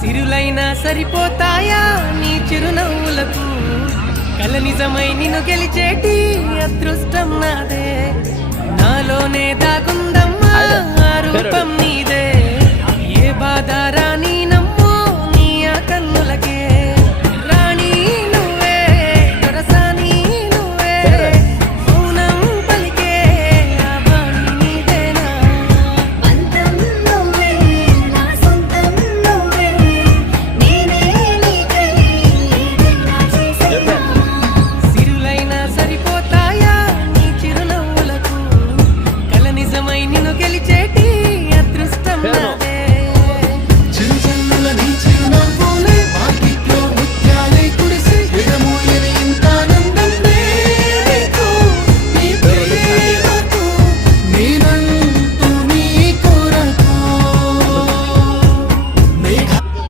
సిరులైనా సరిపోతాయా నీ చిరునవ్వులకు కల నిజమై నిన్ను గెలిచేటి అదృష్టం నాదే నాలోనే దాగుందమ్మా ఆ రూపం నీదే ఏ బాధ రాని